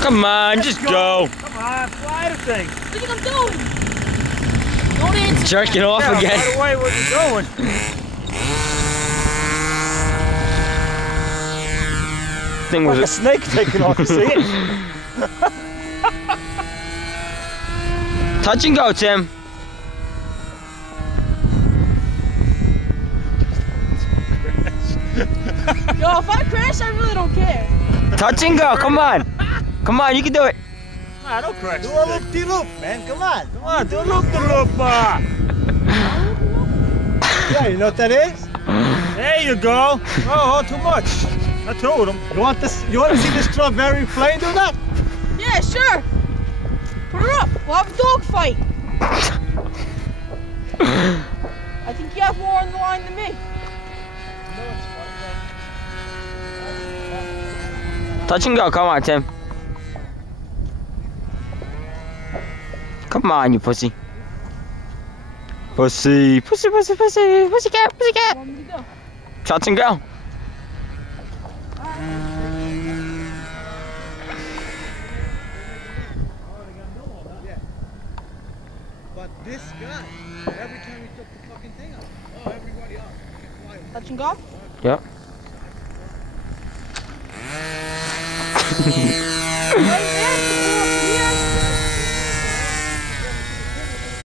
Come on, just go. Come on, fly the thing. What do you think I'm doing? Don't answer. Jerking off again. By the way, what you doing? Thing was Like a snake taking off, you see it? Touch and go, Tim. Yo, if I crash, I really don't care. Touch and go, come on. Come on, you can do it. Nah, don't crash. Do a loop-de-loop, man. Come on, do a loop-de-loop. Yeah, you know what that is? There you go. Oh, too much. I told him. You want this? You want to see the strawberry plane do that? Yeah, sure. Put her up. We'll have a dog fight. I think you have more on the line than me. Touch and go, come on, Tim. Come on, you pussy. Pussy, pussy, pussy, pussy, pussycat, pussycat. Want me to go? Touch and go. But this guy, every time he took the fucking thing up, oh, everybody up. Touch and go? Yep.